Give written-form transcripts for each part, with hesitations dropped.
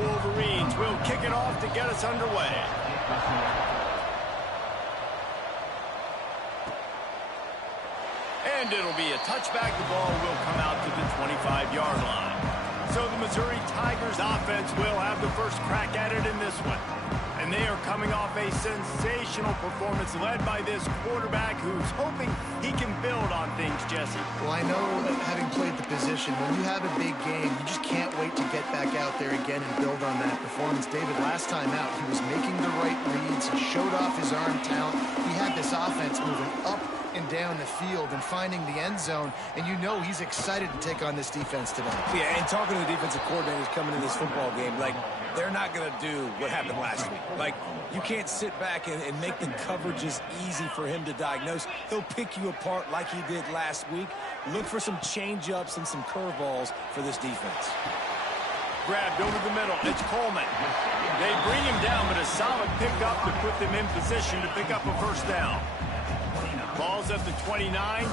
Wolverines will kick it off to get us underway. And it'll be a touchback. The ball will come out to the 25-yard line. So the Missouri Tigers offense will have the first crack at it in this one. And they are coming off a sensational performance led by this quarterback who's hoping he can build on things, Jesse. Well, I know, having played the position, when you have a big game, you just can't wait to get back out there again and build on that performance. David, last time out, he was making the right reads. He showed off his arm talent. He had this offense moving up and down the field and finding the end zone, and you know he's excited to take on this defense today. Yeah, and talking to the defensive coordinators coming into this football game, like, they're not going to do what happened last week. Like, you can't sit back and make the coverages easy for him to diagnose. He'll pick you apart like he did last week. Look for some change-ups and some curveballs for this defense. Grabbed over the middle. It's Coleman. They bring him down, but a solid pickup to put them in position to pick up a first down. Ball's at the 29.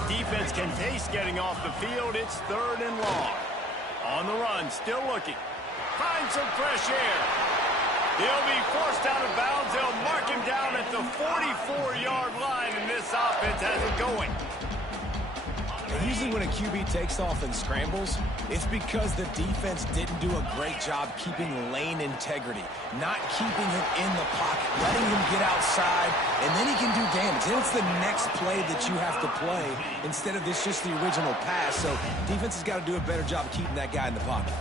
Defense can taste getting off the field. It's 3rd and long. On the run, still looking. Find some fresh air. He'll be forced out of bounds. They'll mark him down at the 44-yard line, and this offense has it going. And usually when a QB takes off and scrambles, it's because the defense didn't do a great job keeping lane integrity, not keeping him in the pocket, letting him get outside, and then he can do damage. Then it's the next play that you have to play instead of this just the original pass. So defense has got to do a better job keeping that guy in the pocket.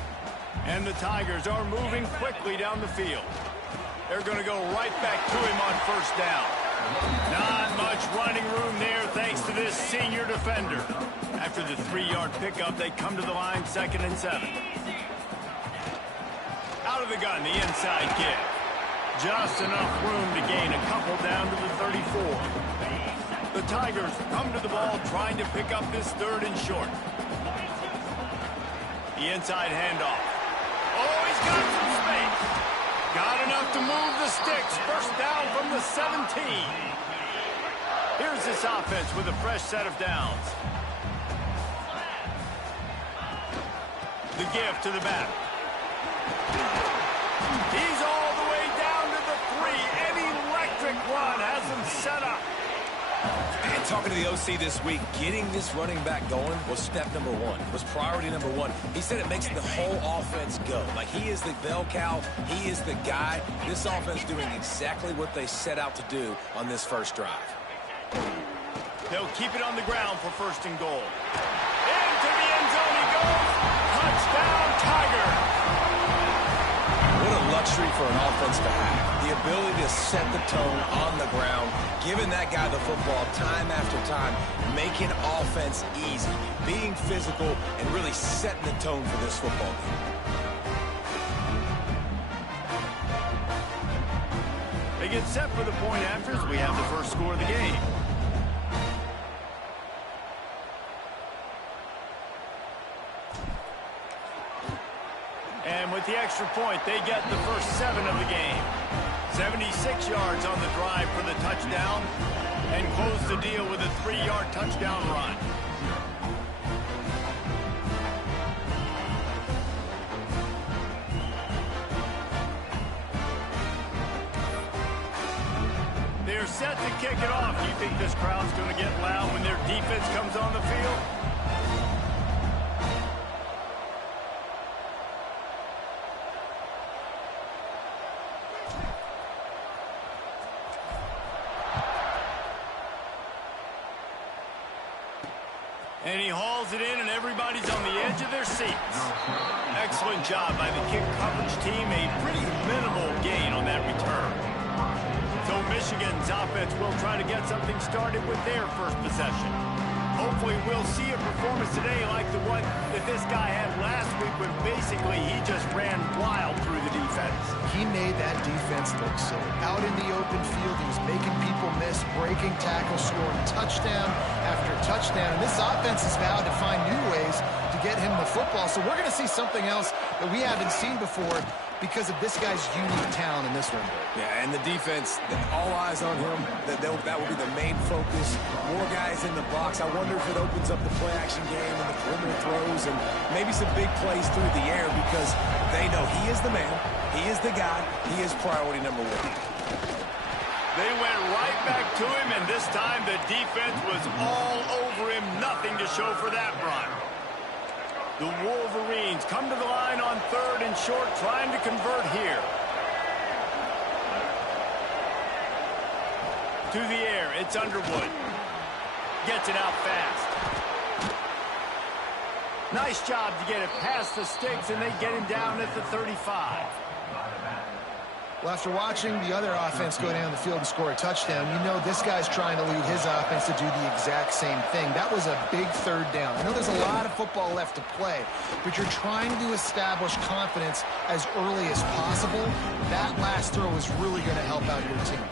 And the Tigers are moving quickly down the field. They're going to go right back to him on first down. Not much running room there thanks to this senior defender. After the 3-yard pickup, they come to the line 2nd and 7. Out of the gun, the inside kick. Just enough room to gain a couple down to the 34. The Tigers come to the ball trying to pick up this 3rd and short. The inside handoff. Oh, he's got some space. Got enough to move the sticks. First down from the 17. Here's this offense with a fresh set of downs. The give to the back. He's all the way down to the 3. An electric run has him set up. And talking to the OC this week, getting this running back going was step number 1, was priority number 1. He said it makes the whole offense go. Like, he is the bell cow, he is the guy. This offense doing exactly what they set out to do on this first drive. They'll keep it on the ground for 1st and goal. Into the end zone he goes. Touchdown, Tiger. What a luxury for an offense to have. The ability to set the tone on the ground, giving that guy the football time after time, making offense easy, being physical, and really setting the tone for this football game. They get set for the point after as we have the first score of the game. And with the extra point, they get the first 7 of the game. 76 yards on the drive for the touchdown, and close the deal with a 3-yard touchdown run. They're set to kick it off. Do you think this crowd's going to get loud when their defense comes on the field? And he hauls it in, and everybody's on the edge of their seats. Excellent job by the kick coverage team. A pretty minimal gain on that return. So Michigan's offense will try to get something started with their first possession. Hopefully we'll see a performance today like the one that this guy had last week when basically he just ran wild through the defense. He made that defense look silly. Out in the open field, he was making people miss, breaking tackles, scoring touchdown after touchdown. And this offense has vowed to find new ways to get him the football. So we're going to see something else that we haven't seen before because of this guy's unique talent in this one. Yeah, and the defense, all eyes on him. That will be the main focus. More guys in the box. I wonder if it opens up the play-action game and the perimeter throws and maybe some big plays through the air because they know he is the man. He is the guy. He is priority number one. They went right back to him, and this time the defense was all over him. Nothing to show for that run. The Wolverines come to the line on 3rd and short, trying to convert here. To the air, it's Underwood. Gets it out fast. Nice job to get it past the sticks, and they get him down at the 35. Well, after watching the other offense go down the field and score a touchdown, you know this guy's trying to lead his offense to do the exact same thing. That was a big 3rd down. I know there's a lot of football left to play, but you're trying to establish confidence as early as possible. That last throw is really going to help out your team.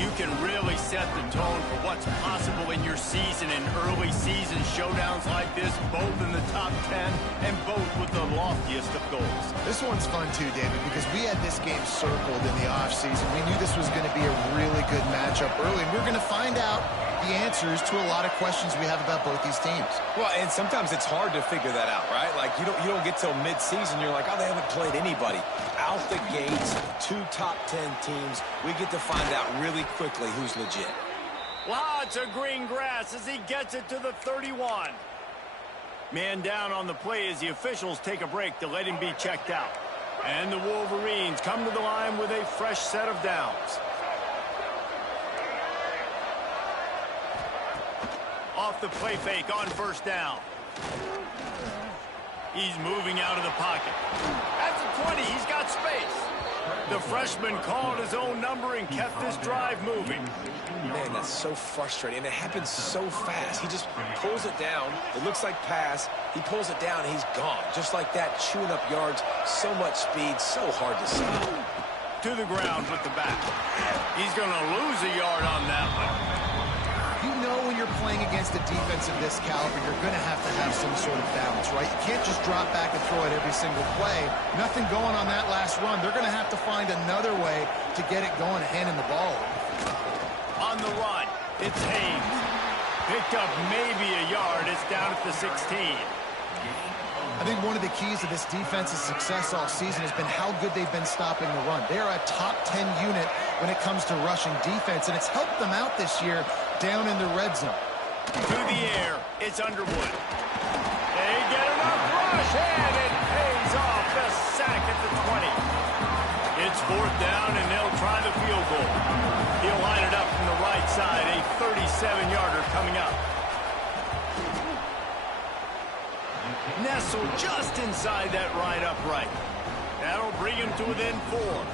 You can really set the tone for what's possible in your season in early season showdowns like this, both in the top 10 and both with the loftiest of goals. This one's fun too, David, because we had this game circled in the offseason. We knew this was going to be a really good matchup early, and we're going to find out the answers to a lot of questions we have about both these teams. Well, and sometimes it's hard to figure that out, right? Like, you don't get till mid-season, you're like, oh, they haven't played anybody. Out the gates, 2 top 10 teams, we get to find out really quickly who's legit. Lots of green grass as he gets it to the 31. Man down on the play as the officials take a break to let him be checked out. And the Wolverines come to the line with a fresh set of downs. Off the play fake on 1st down. He's moving out of the pocket. At the 20, he's got space. The freshman called his own number and kept this drive moving. Man, that's so frustrating. And it happens so fast. He just pulls it down. It looks like pass. He pulls it down, and he's gone. Just like that, chewing up yards. So much speed, so hard to stop. To the ground with the back. He's going to lose a yard on that one. You know when you're playing against a defense of this caliber, you're going to have some sort of balance, right? You can't just drop back and throw it every single play. Nothing going on that last run. They're going to have to find another way to get it going, handing the ball. On the run, it's Haynes. Picked up maybe a yard. It's down at the 16. I think one of the keys to this defense's success all season has been how good they've been stopping the run. They are a top 10 unit when it comes to rushing defense, and it's helped them out this year down in the red zone. To the air, it's Underwood. They get enough rush, and it pays off. The sack at the 20. It's 4th down, and they'll try the field goal. He'll line it up from the right side, a 37-yarder coming up. Nestled just inside that right upright. That'll bring him to within 4.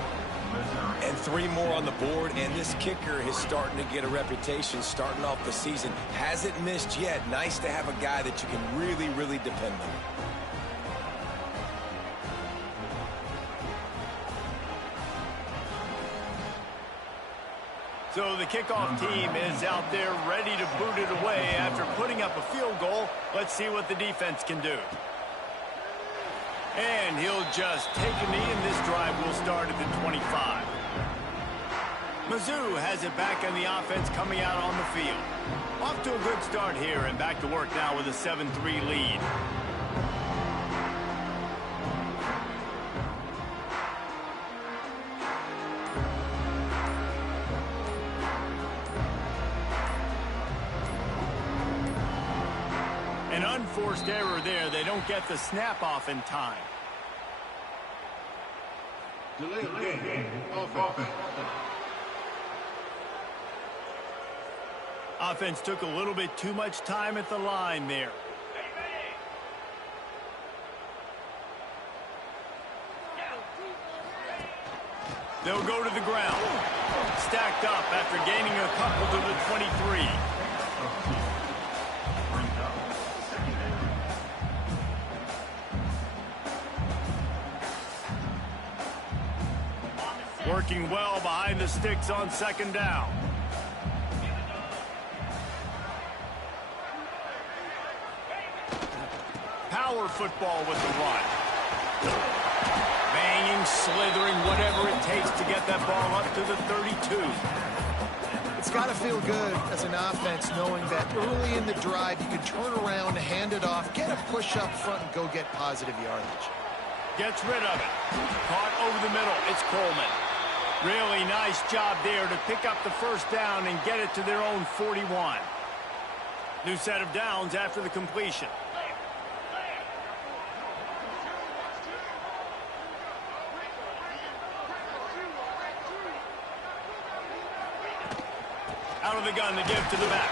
And 3 more on the board, and this kicker is starting to get a reputation starting off the season. Hasn't missed yet. Nice to have a guy that you can really, really depend on. So the kickoff team is out there ready to boot it away after putting up a field goal. Let's see what the defense can do. And he'll just take a knee, and this drive will start at the 25. Mizzou has it back on the offense coming out on the field. Off to a good start here, and back to work now with a 7-3 lead. An unforced error there. They don't get the snap off in time. Delayed game. Offense. Offense took a little bit too much time at the line there. They'll go to the ground. Stacked up after gaining a couple to the 23. Working well behind the sticks on 2nd down. Power football with the run. Banging, slithering, whatever it takes to get that ball up to the 32. It's got to feel good as an offense knowing that early in the drive you can turn around, hand it off, get a push up front, and go get positive yardage. Gets rid of it. Caught over the middle. It's Coleman. Really nice job there to pick up the first down and get it to their own 41. New set of downs after the completion. Out of the gun to give to the back.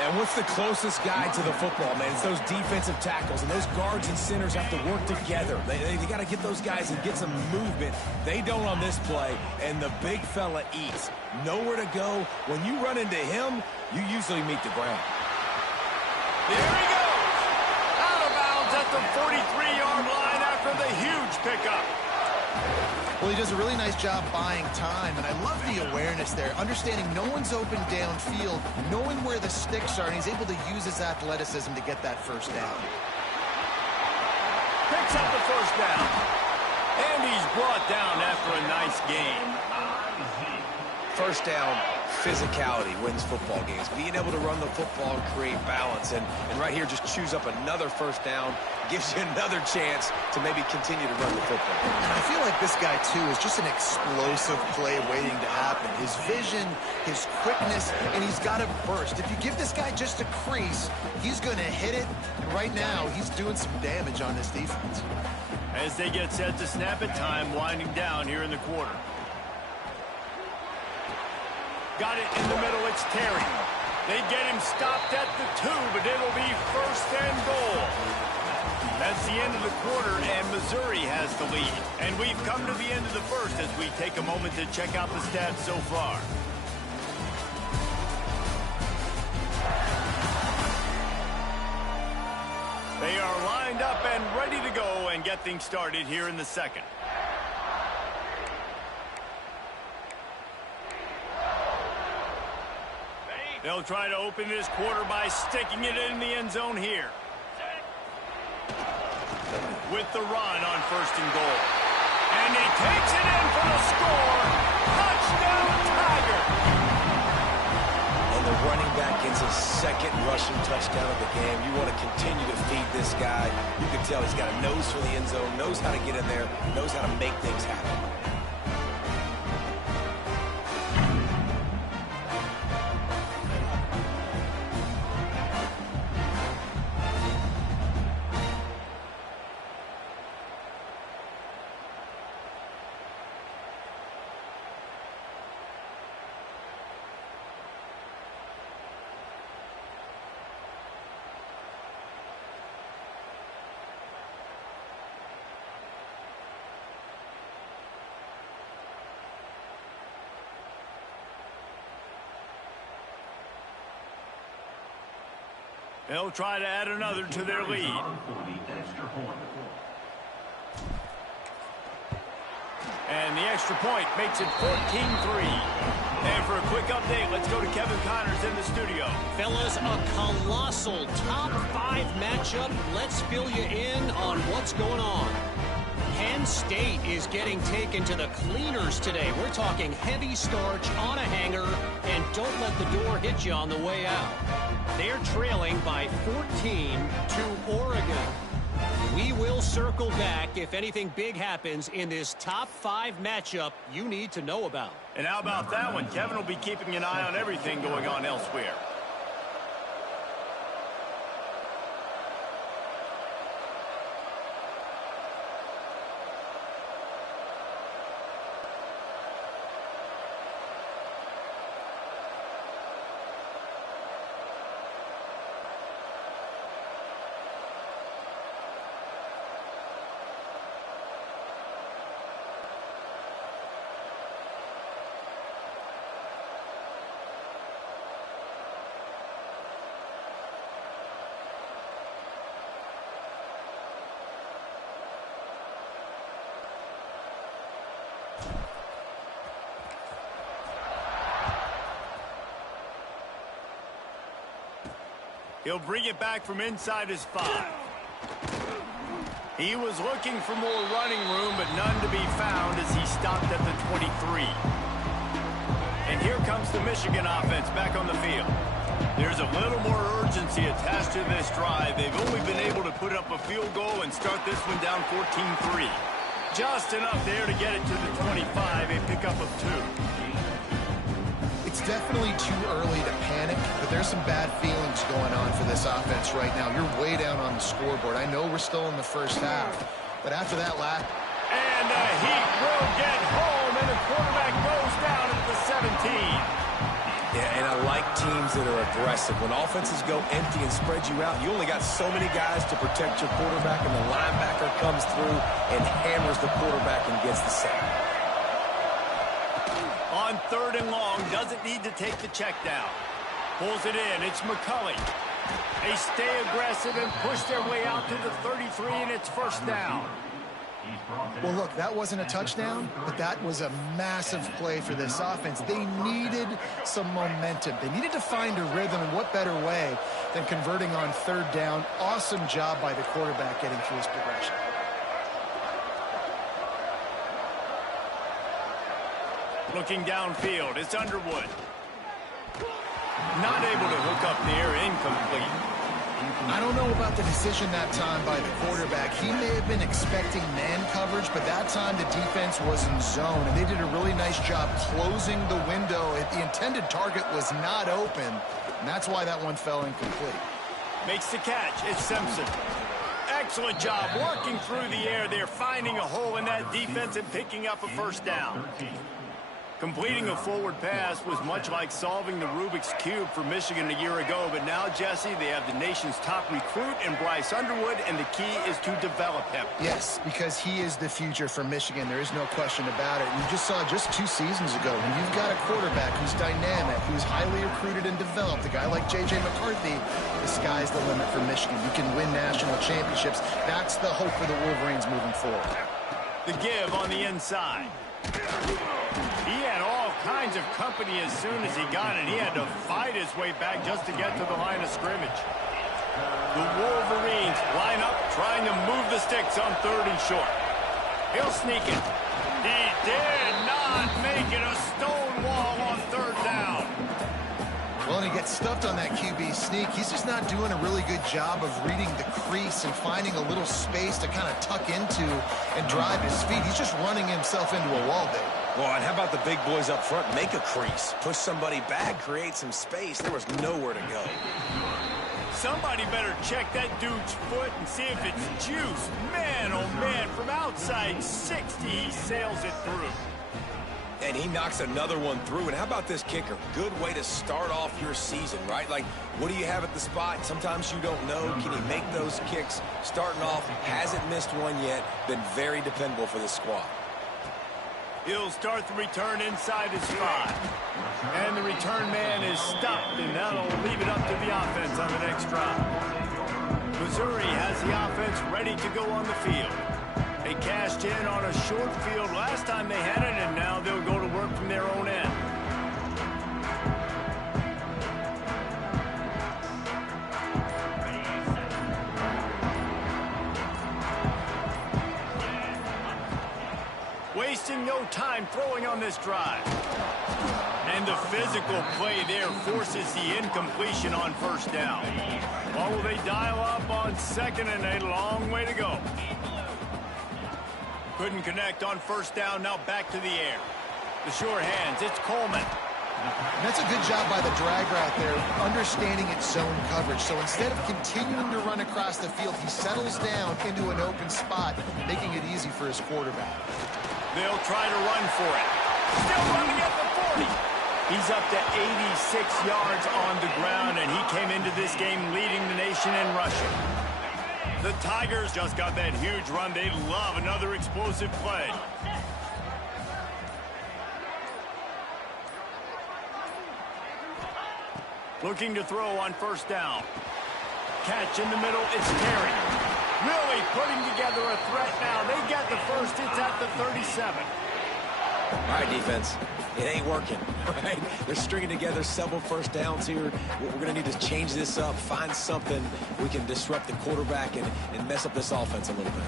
And what's the closest guy to the football, man? It's those defensive tackles, and those guards and centers have to work together. They got to get those guys and get some movement. They don't on this play, and the big fella eats. Nowhere to go. When you run into him, you usually meet the ground. There he goes. Out of bounds at the 43-yard line after the huge pickup. Well, he does a really nice job buying time, and I love the awareness there, understanding no one's open downfield, knowing where the sticks are, and he's able to use his athleticism to get that first down. Picks up the first down. And he's brought down after a nice gain. First down, physicality wins football games. Being able to run the football and create balance. And right here, just choose up another first down, gives you another chance to maybe continue to run the football. And I feel like this guy, too, is just an explosive play waiting to happen. His vision, his quickness, and he's got a burst. If you give this guy just a crease, he's going to hit it. And right now, he's doing some damage on this defense. As they get set to snap it, time winding down here in the quarter. Got it in the middle, it's Terry. They get him stopped at the 2, but it'll be first and goal. That's the end of the quarter, and Missouri has the lead. And we've come to the end of the first as we take a moment to check out the stats so far. They are lined up and ready to go and get things started here in the second. They'll try to open this quarter by sticking it in the end zone here. With the run on first and goal. And he takes it in for the score. Touchdown, Tiger! And the running back gets his second rushing touchdown of the game. You want to continue to feed this guy. You can tell he's got a nose for the end zone, knows how to get in there, knows how to make things happen. They'll try to add another to their lead. And the extra point makes it 14-3. And for a quick update, let's go to Kevin Connors in the studio. Fellas, a colossal top 5 matchup. Let's fill you in on what's going on. Penn State is getting taken to the cleaners today. We're talking heavy starch on a hanger, and don't let the door hit you on the way out. They're trailing by 14 to Oregon. We will circle back if anything big happens in this top 5 matchup you need to know about. And how about that one? Kevin will be keeping an eye on everything going on elsewhere. He'll bring it back from inside his 5. He was looking for more running room, but none to be found as he stopped at the 23. And And here comes the Michigan offense back on the field. There's a little more urgency attached to this drive. They've only been able to put up a field goal and start this one down 14-3. Just enough there to get it to the 25, a pickup of 2. It's definitely too early to panic, but there's some bad feelings going on for this offense right now. You're way down on the scoreboard. I know we're still in the first half, but after that last... And the Heat will get home, and the quarterback goes down at the 17. Yeah, and I like teams that are aggressive. When offenses go empty and spread you out, you only got so many guys to protect your quarterback, and the linebacker comes through and hammers the quarterback and gets the sack. On 3rd and long, doesn't need to take the check down. Pulls it in. It's McCulley. They stay aggressive and push their way out to the 33, and it's 1st down. Well, look, that wasn't a touchdown, but that was a massive play for this offense. They needed some momentum. They needed to find a rhythm, and what better way than converting on 3rd down. Awesome job by the quarterback getting through his progression. Looking downfield, it's Underwood. Not able to hook up there, incomplete. I don't know about the decision that time by the quarterback. He may have been expecting man coverage, but that time the defense was in zone, and they did a really nice job closing the window. The intended target was not open, and that's why that one fell incomplete. Makes the catch. It's Simpson. Excellent job working through the air there, finding a hole in that defense and picking up a 1st down. Completing a forward pass was much like solving the Rubik's Cube for Michigan a year ago, but now, Jesse, they have the nation's top recruit in Bryce Underwood, and the key is to develop him. Yes, because he is the future for Michigan. There is no question about it. You just saw just 2 seasons ago when you've got a quarterback who's dynamic, who's highly recruited and developed, a guy like J.J. McCarthy, the sky's the limit for Michigan. You can win national championships. That's the hope for the Wolverines moving forward. The give on the inside. He had all kinds of company as soon as he got it. He had to fight his way back just to get to the line of scrimmage. The Wolverines line up, trying to move the sticks on 3rd and short. He'll sneak it. He did not make it. A stone wall on 3rd down. Well, and he gets stuffed on that QB sneak. He's just not doing a really good job of reading the crease and finding a little space to kind of tuck into and drive his feet. He's just running himself into a wall there. Well, and how about the big boys up front? Make a crease. Push somebody back, create some space. There was nowhere to go. Somebody better check that dude's foot and see if it's juice. Man, oh man, from outside 60, he sails it through. And he knocks another one through. And how about this kicker? Good way to start off your season, right? Like, what do you have at the spot? Sometimes you don't know. Can he make those kicks? Starting off, hasn't missed one yet. Been very dependable for this squad. He'll start the return inside his 5. And the return man is stopped, and that'll leave it up to the offense on the next drive. Missouri has the offense ready to go on the field. They cashed in on a short field last time they had it, and now they'll go to work from their own end. Wasting no time throwing on this drive. And the physical play there forces the incompletion on 1st down. Or will they dial up on 2nd and a long way to go? Couldn't connect on 1st down, now back to the air. The sure hands, it's Coleman. And that's a good job by the drag route there, understanding its zone coverage. So instead of continuing to run across the field, he settles down into an open spot, making it easy for his quarterback. They'll try to run for it. Still running at the 40. He's up to 86 yards on the ground, and he came into this game leading the nation in rushing. The Tigers just got that huge run. They love another explosive play. Looking to throw on 1st down. Catch in the middle, it's Terry. Really putting together a threat now. They get the first, it's at the 37. All right, defense. It ain't working, right? They're stringing together several 1st downs here. We're going to need to change this up, find something we can disrupt the quarterback and mess up this offense a little bit.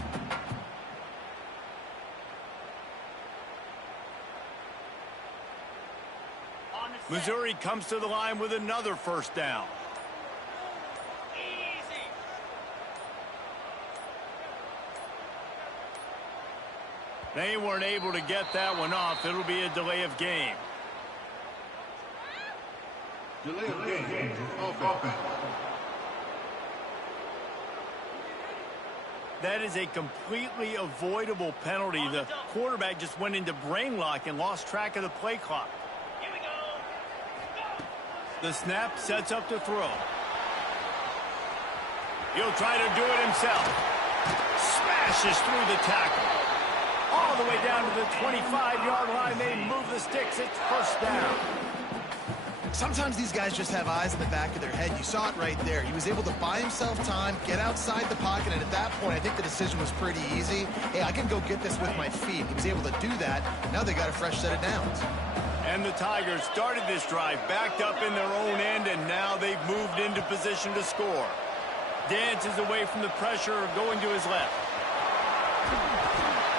Missouri comes to the line with another first down. They weren't able to get that one off. It'll be a delay of game. Delay of game. Offense. That is a completely avoidable penalty. The quarterback just went into brain lock and lost track of the play clock. The snap sets up to throw. He'll try to do it himself. Smashes through the tackle. All the way down to the 25-yard line. They move the sticks. It's first down. Sometimes these guys just have eyes in the back of their head. You saw it right there. He was able to buy himself time, get outside the pocket, and at that point, I think the decision was pretty easy. Hey, I can go get this with my feet. He was able to do that. Now they got a fresh set of downs. And the Tigers started this drive backed up in their own end, and now they've moved into position to score. Dances away from the pressure, going to his left.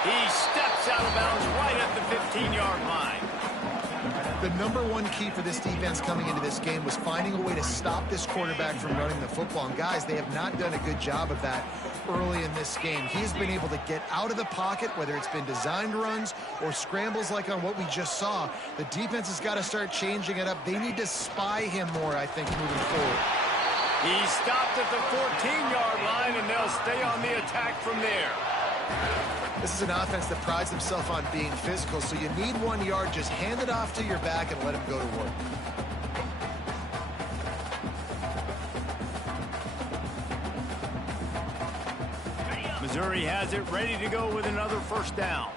He steps out of bounds right at the 15-yard line. The number one key for this defense coming into this game was finding a way to stop this quarterback from running the football. And guys, they have not done a good job of that early in this game. He has been able to get out of the pocket, whether it's been designed runs or scrambles like on what we just saw. The defense has got to start changing it up. They need to spy him more, I think, moving forward. He stopped at the 14-yard line, and they'll stay on the attack from there. This is an offense that prides himself on being physical, so you need 1 yard. Just hand it off to your back and let him go to work. Missouri has it ready to go with another first down.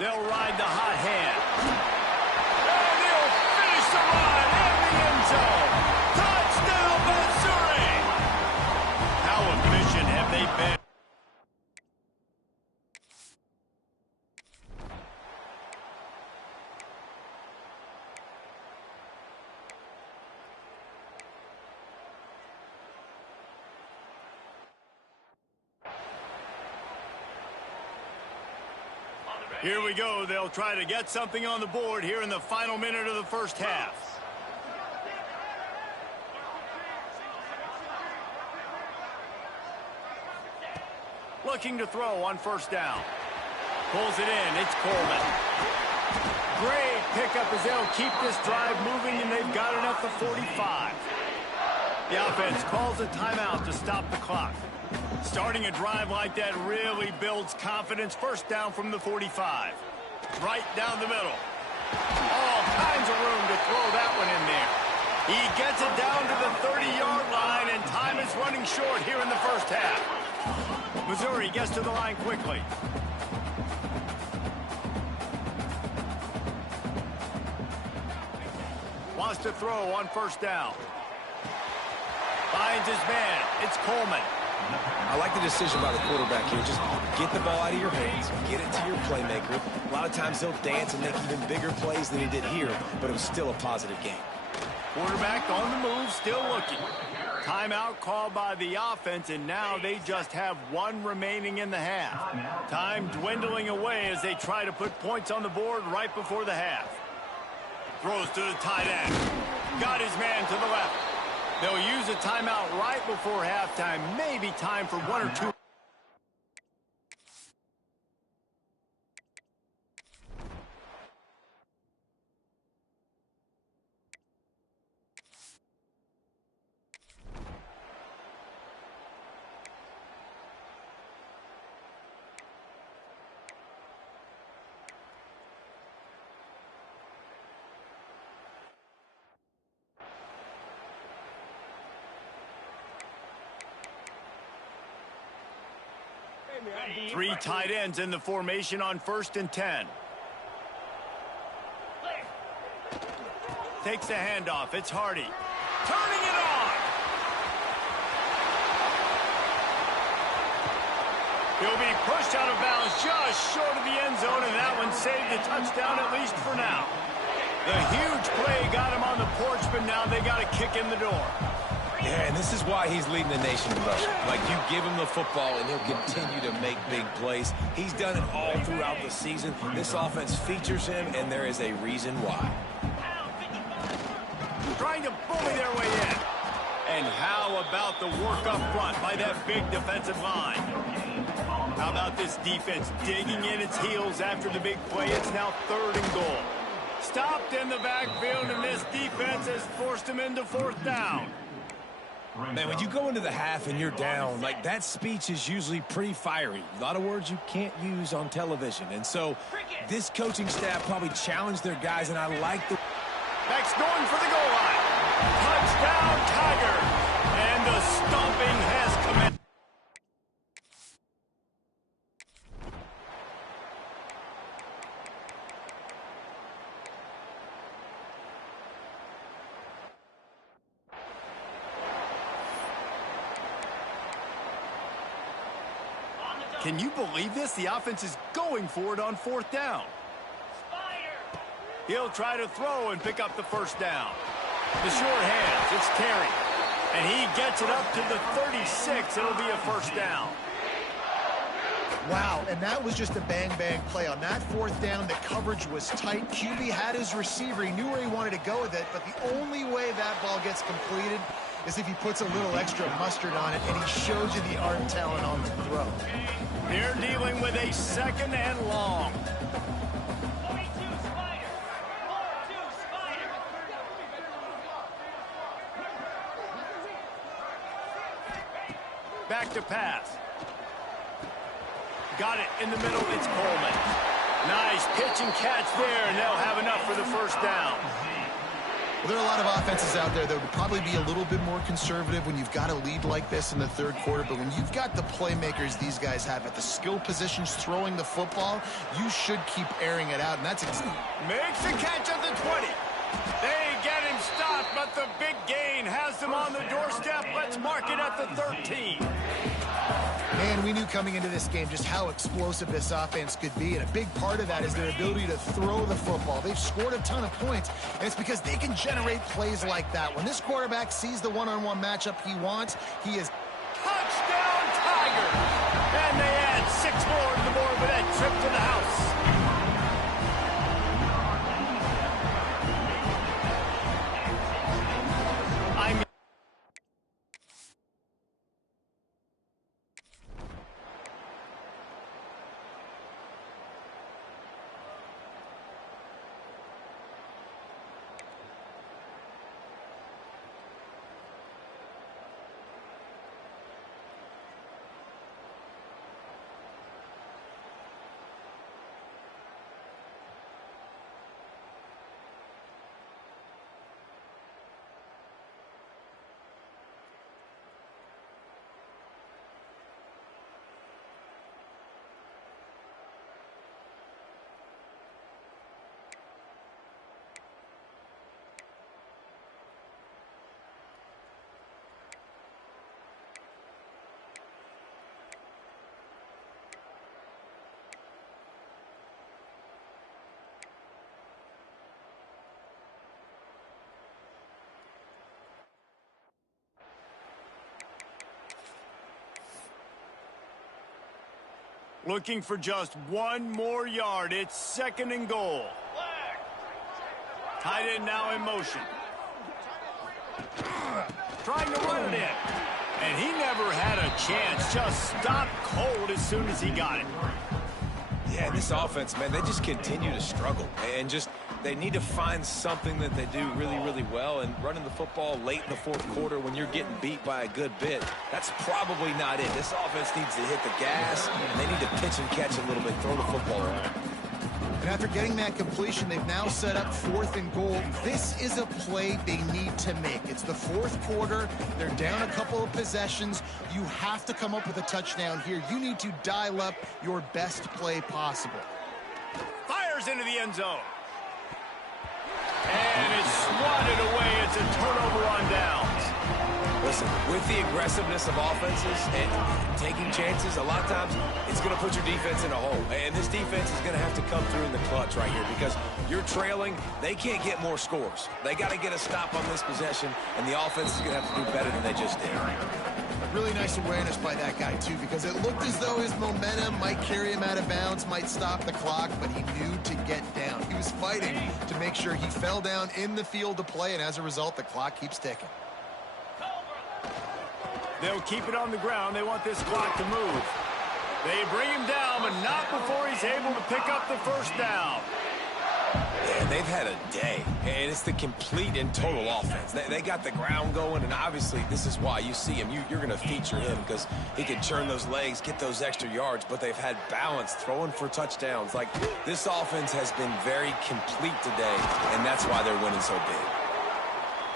They'll ride the hot hand. And they'll finish the ride in the end zone. Touchdown, Missouri! How efficient have they been? Here we go. They'll try to get something on the board here in the final minute of the first half. Looking to throw on first down. Pulls it in. It's Coleman. Great pickup as they'll keep this drive moving, and they've got it at the 45. The offense calls a timeout to stop the clock. Starting a drive like that really builds confidence. First down from the 45. Right down the middle. All kinds of room to throw that one in there. He gets it down to the 30-yard line, and time is running short here in the first half. Missouri gets to the line quickly. Wants to throw on first down. Finds his man. It's Coleman. I like the decision by the quarterback here. Just get the ball out of your hands, get it to your playmaker. A lot of times he'll dance and make even bigger plays than he did here, but it was still a positive game. Quarterback on the move, still looking. Timeout called by the offense, and now they just have one remaining in the half. Time dwindling away as they try to put points on the board right before the half. Throws to the tight end. Got his man to the left. They'll use a timeout right before halftime. Maybe time for one or two. Three tight ends in the formation on 1st and 10. Takes the handoff. It's Hardy. Turning it on. He'll be pushed out of bounds just short of the end zone, and that one saved a touchdown at least for now. The huge play got him on the porch, but now they got a kick in the door. Yeah, and this is why he's leading the nation in rushing. Like, you give him the football, and he'll continue to make big plays. He's done it all throughout the season. This offense features him, and there is a reason why. Trying to bully their way in. And how about the work up front by that big defensive line? How about this defense digging in its heels after the big play? It's now 3rd and goal. Stopped in the backfield, and this defense has forced him into 4th down. Man, when you go into the half and you're down, like, that speech is usually pretty fiery. A lot of words you can't use on television. And so this coaching staff probably challenged their guys, and I like the... Next, going for the goal line. Touchdown, Tiger. And the stomping has commenced. Can you believe this? The offense is going for it on 4th down. He'll try to throw and pick up the 1st down. The short hands, it's Terry. And he gets it up to the 36. It'll be a 1st down. Wow, and that was just a bang-bang play. On that 4th down, the coverage was tight. QB had his receiver. He knew where he wanted to go with it, but the only way that ball gets completed is if he puts a little extra mustard on it, and he shows you the arm talent on the throw. They're dealing with a 2nd and long. Back to pass. Got it in the middle. It's Coleman. Nice pitch and catch there, and they'll have enough for the 1st down. Well, there are a lot of offenses out there that would probably be a little bit more conservative when you've got a lead like this in the 3rd quarter, but when you've got the playmakers these guys have at the skill positions throwing the football, you should keep airing it out, and that's makes a catch at the 20. They get him stopped, but the big gain has them on the doorstep. Let's mark it at the 13. Man, we knew coming into this game just how explosive this offense could be, and a big part of that is their ability to throw the football. They've scored a ton of points, and it's because they can generate plays like that. When this quarterback sees the one-on-one matchup he wants, he is... Touchdown, Tiger! And they add 6 more to the board with that trip to the house. Looking for just 1 more yard. It's 2nd and goal. Tight end now in motion. Trying to run it in. And he never had a chance. Just stopped cold as soon as he got it. Yeah, this offense, man, they just continue to struggle. And just, they need to find something that they do really, really well. And running the football late in the 4th quarter when you're getting beat by a good bit, that's probably not it. This offense needs to hit the gas, and they need to pitch and catch a little bit, throw the football around. And after getting that completion, they've now set up 4th and goal. This is a play they need to make. It's the 4th quarter. They're down a couple of possessions. You have to come up with a touchdown here. You need to dial up your best play possible. Fires into the end zone. And it's swatted away. It's a turnover on downs. Well, listen, with the aggressiveness of offenses and taking chances, a lot of times it's going to put your defense in a hole. And this defense is going to have to come through in the clutch right here because you're trailing. They can't get more scores. They got to get a stop on this possession, and the offense is going to have to do better than they just did. Really nice awareness by that guy, too, because it looked as though his momentum might carry him out of bounds, might stop the clock, but he knew to get down. He was fighting to make sure he fell down in the field to play, and as a result, the clock keeps ticking. They'll keep it on the ground. They want this clock to move. They bring him down, but not before he's able to pick up the first down. Yeah, they've had a day, and it's the complete and total offense. They got the ground going, and obviously this is why you see him. You're going to feature him because he can churn those legs, get those extra yards, but they've had balance, throwing for touchdowns. Like, this offense has been very complete today, and that's why they're winning so big.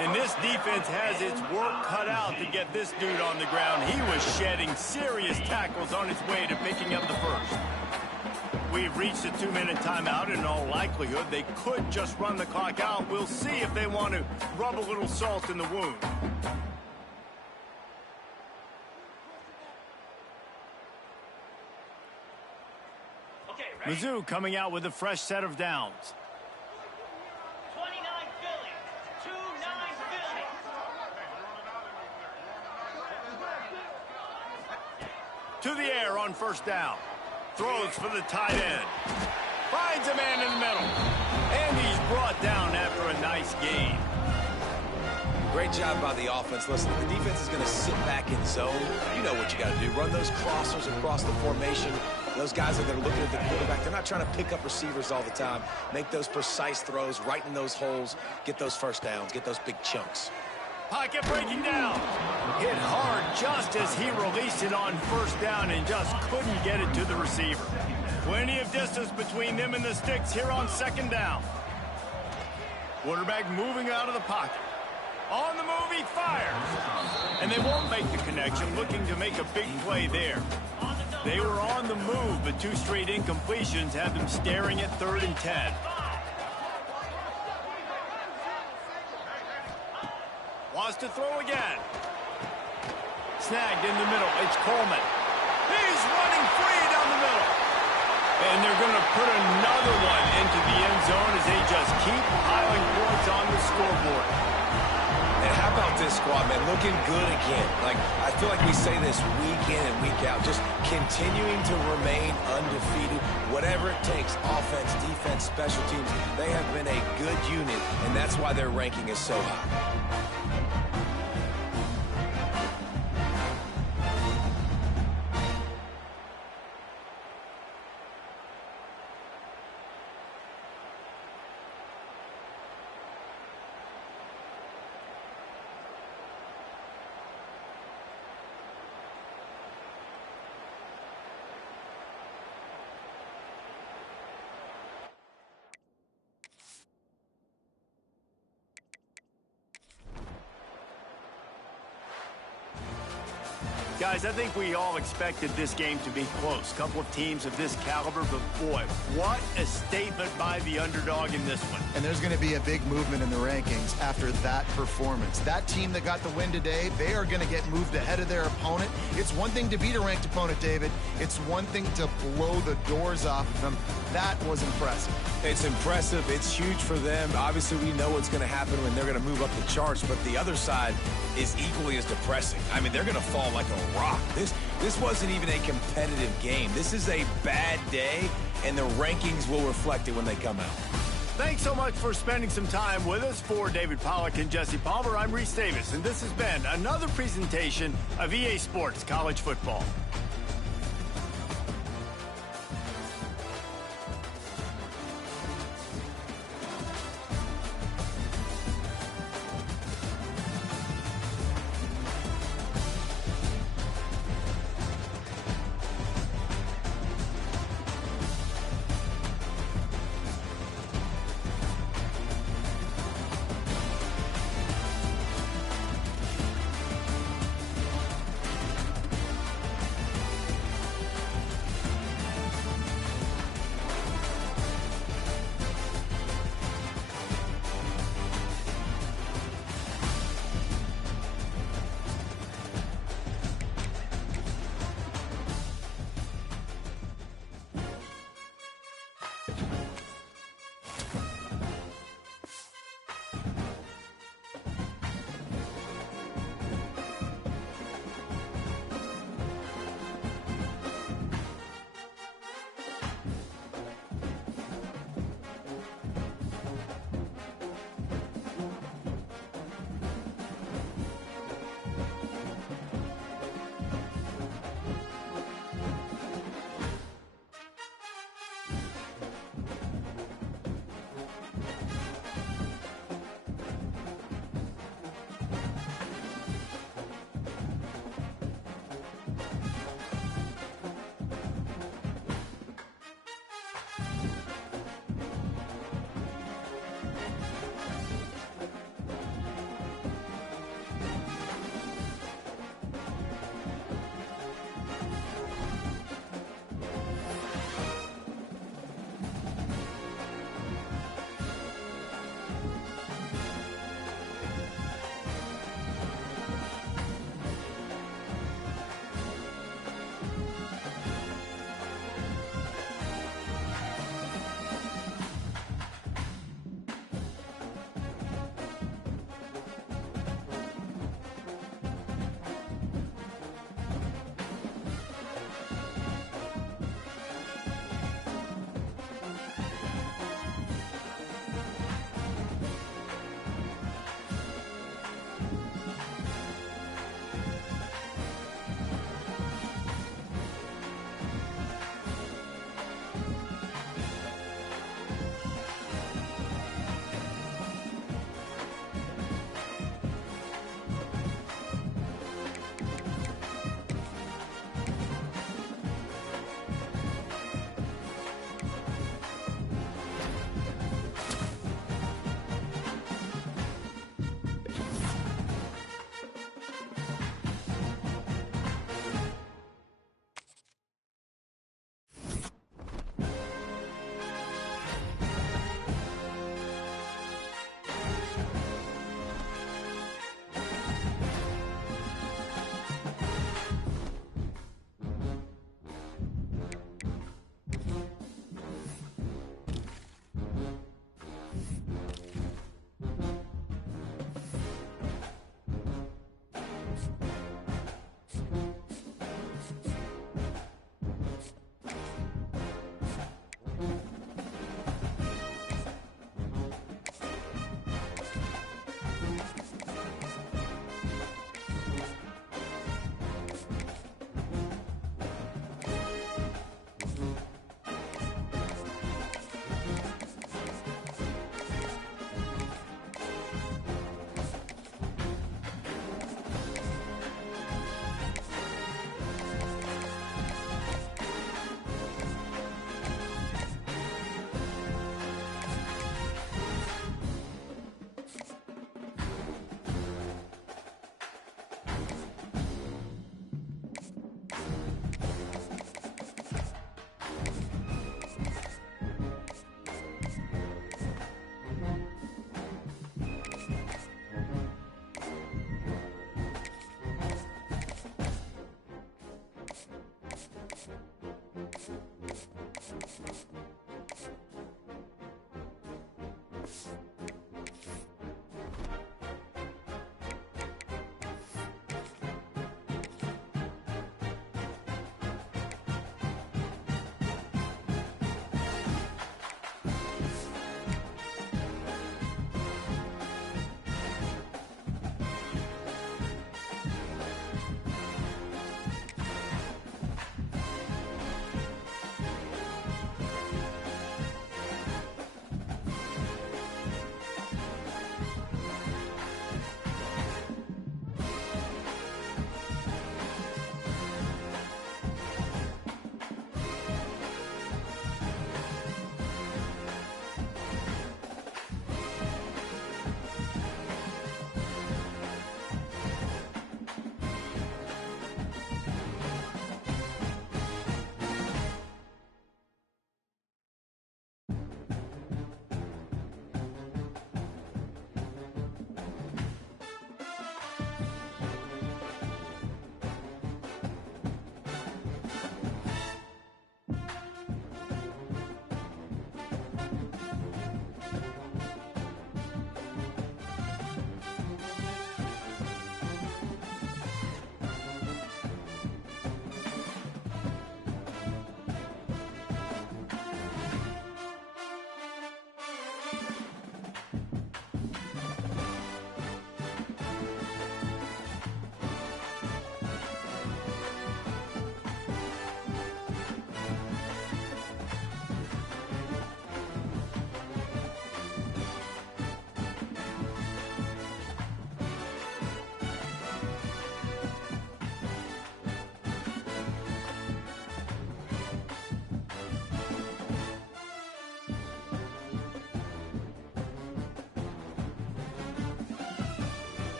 And this defense has its work cut out to get this dude on the ground. He was shedding serious tackles on his way to picking up the first. We've reached a 2-minute timeout, and in all likelihood, they could just run the clock out. We'll see if they want to rub a little salt in the wound. Mizzou coming out with a fresh set of downs. 29 Philly, 2-9 Philly. To the air on first down. Throws for the tight end. Finds a man in the middle. And he's brought down after a nice gain. Great job by the offense. Listen, the defense is going to sit back in zone. You know what you got to do. Run those crossers across the formation. Those guys that are looking at the quarterback, they're not trying to pick up receivers all the time. Make those precise throws right in those holes. Get those first downs. Get those big chunks. Pocket breaking down. Hit hard just as he released it on first down and just couldn't get it to the receiver. Plenty of distance between them and the sticks here on second down. Quarterback moving out of the pocket. On the move, he fires. And they won't make the connection, looking to make a big play there. They were on the move, but 2 straight incompletions had them staring at 3rd and 10. Wants to throw again. Snagged in the middle. It's Coleman. He's running free down the middle. And they're going to put another one into the end zone as they just keep piling points on the scoreboard. And how about this squad, man? Looking good again. Like, I feel like we say this week in and week out. Just continuing to remain undefeated. Whatever it takes, offense, defense, special teams, they have been a good unit, and that's why their ranking is so high. Guys, I think we all expected this game to be close. Couple of teams of this caliber, but boy, what a statement by the underdog in this one. And there's going to be a big movement in the rankings after that performance. That team that got the win today, they are going to get moved ahead of their opponent. It's one thing to beat a ranked opponent, David. It's one thing to blow the doors off of them. That was impressive. It's impressive. It's huge for them. Obviously, we know what's going to happen when they're going to move up the charts, but the other side is equally as depressing. I mean, they're going to fall like a rock. This wasn't even a competitive game. This is a bad day, and the rankings will reflect it when they come out. Thanks so much for spending some time with us. For David Pollack and Jesse Palmer, I'm Reese Davis, and this has been another presentation of EA Sports College Football.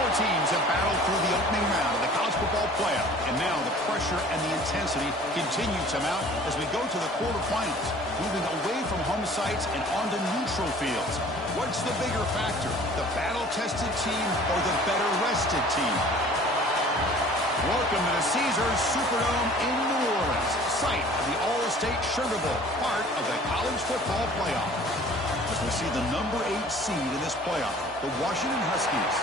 Four teams have battled through the opening round of the college football playoff, and now the pressure and the intensity continue to mount as we go to the quarterfinals, moving away from home sites and onto neutral fields. What's the bigger factor, the battle-tested team or the better-rested team? Welcome to the Caesars Superdome in New Orleans, site of the All-State Sugar Bowl, part of the college football playoff. As we see the number 8 seed in this playoff, the Washington Huskies,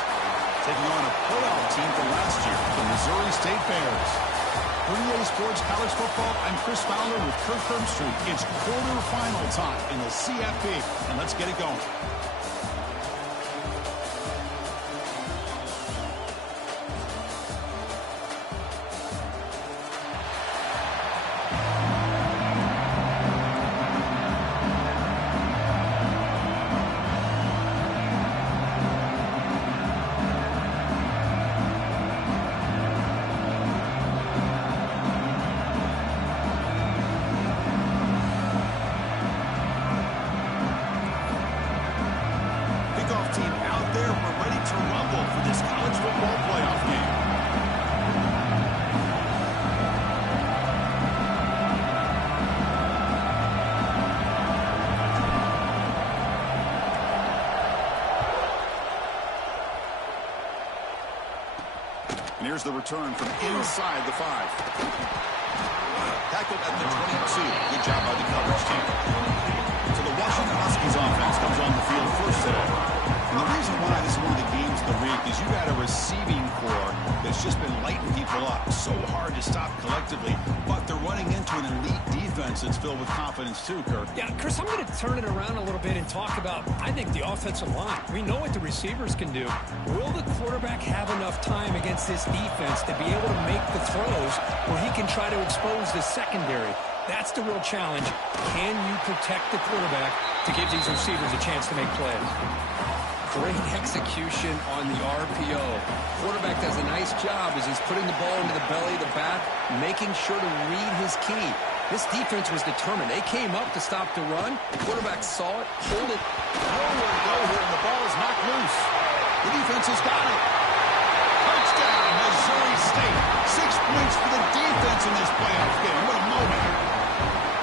taking on a playoff team from last year, the Missouri State Bears. For EA Sports College Football, I'm Chris Fowler with Kirk Herbstreit. It's quarterfinal time in the CFP, and let's get it going. Here's the return from inside the 5. Tackled at the 22. Good job by the coverage team. So the Washington Huskies offense comes on the field first today. And the reason why this is one of the games of the week is you've got a receiving core that's just been lighting people up. So hard to stop collectively. But they're running into an elite defense that's filled with confidence too, Kirk. Yeah, Chris, I'm going to turn it around a little bit and talk about, I think, the offensive line. We know what the receivers can do. Will the quarterback have enough time against this defense to be able to make the throws where he can try to expose the secondary? That's the real challenge. Can you protect the quarterback to give these receivers a chance to make plays? Great execution on the RPO. Quarterback does a nice job as he's putting the ball into the belly of the back, making sure to read his key. This defense was determined. They came up to stop the run. The quarterback saw it, pulled it. Nowhere to go here, and the ball is knocked loose. The defense has got it. Touchdown, Missouri State. 6 points for the defense in this playoff game. What a moment.